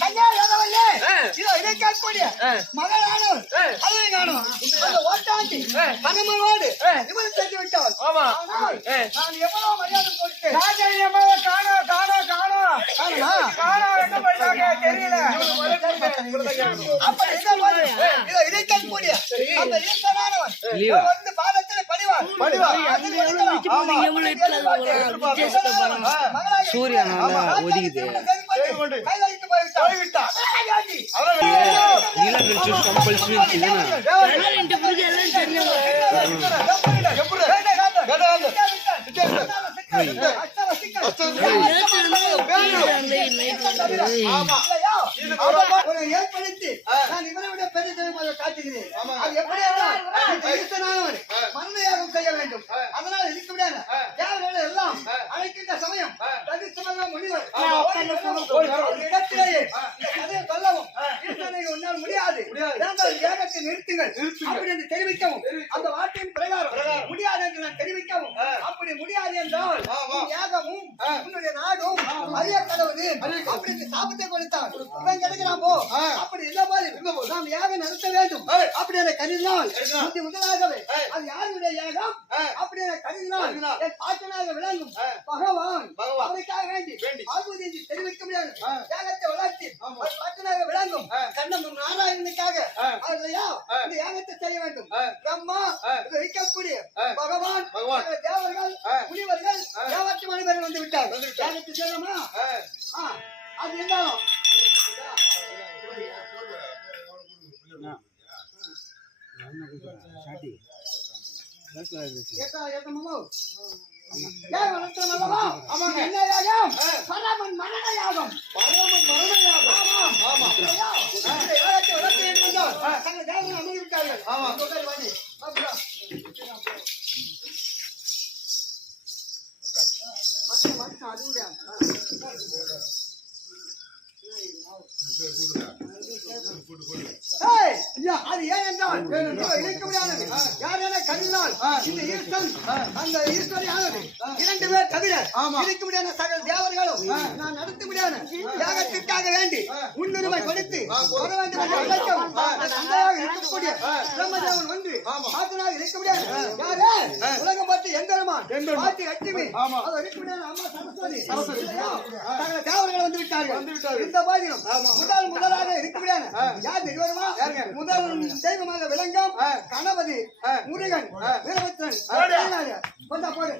கன்யா யோகவல்லே இதோ இதை கேட்கக்கூடிய மகளானோர் அதை காணும் அந்த ஓட்டாண்டி மனமனோடு இவள் சென்று விட்டாள். ஆனால் நான் எவ்வளவு மரியாதை கொடுத்தேன். எங்க போயிட்டாங்க தெரியல. அப்ப இதோ இதை கேட்கக்கூடிய அந்த ஈஸ்வரனானவன் வந்து பாதத்தில் பணிவார். சூரியன் ஒதுக்குது ஏற்படுத்தி நான் இவரை விட பெரிய காட்டுகிறேன். அது எப்படி மனதையாகம் செய்ய வேண்டும். அதனால் இருக்க முடியாது. தேவர்கள் எல்லாம் அழைக்கின்ற சமயம் முனிவர் இடத்திலேயே கதையை சொல்லவும் உன்னால் முடியாது ஏகத்தை நிறுத்துங்கள் அப்படின்னு தெரிவிக்கவும் அந்த வார்த்தையின் பிரகாரம் முடியாது என்று நான் தெரிவிக்கவும் அப்படி முடியாது என்றால் யாகமும் உன்னுடைய நாடும் அறியப்படுவது அப்படின்னு சாபத்தை கொடுத்தார். இவன் கிடைக்கிறான் போ அப்படி இல்ல மாதிரி நாம் யாகம் நடத்த வேண்டும் அப்படி என கருதினால் முதலாகவே அது யாருடைய யாகம் அப்படி என கருதினால் என் பாட்டனாக விளங்கும் பகவான் அவனுக்காக வேண்டி பார்வதி என்று தெரிவிக்க முடியாது. யாகத்தை வளர்த்தி பாட்டனாக விளங்கும் கண்ணமும் நாராயணனுக்காக இந்த யாகத்தை செய்ய வேண்டும். பிரம்மா இருக்கக்கூடிய பகவான் தேவர்கள் முனிவர்கள் தேவர்த்தி மனிதர்கள் வந்து விட்டார். யாகத்தை செய்யணுமா அது இருந்தாலும் அது ஏன் என்றால் இருக்க முடியாதது. யாரான கருதினால் இந்த ஈஸ்வரன் அந்த ஈஸ்வரியானது 2 பேர் தவிர இருக்க முடியாத சகல தேவர்களும் நான் நடத்த முடியாது யாகத்திற்காக வேண்டி முன்னுரிமை கொடுத்து வர வேண்டும் என்று அழைக்கவும் இருக்கக்கூடிய பிரம்மதேவன் வந்து ஆத்தனாக இருக்க முடியாது. யாரு உலகம் பார்த்து எந்தெருமான் பாட்டி லட்சுமி அது இருக்க முடியாது. அம்மா சரஸ்வதி சகல தேவர்கள் வந்து விட்டார்கள். இந்த பாதிலும் முதலாக இருக்க முடியாது. யார் தெரியுமா? முதல் தெய்வமாக விளங்கும் கணபதி முருகன் வீரபத்ரன். போடு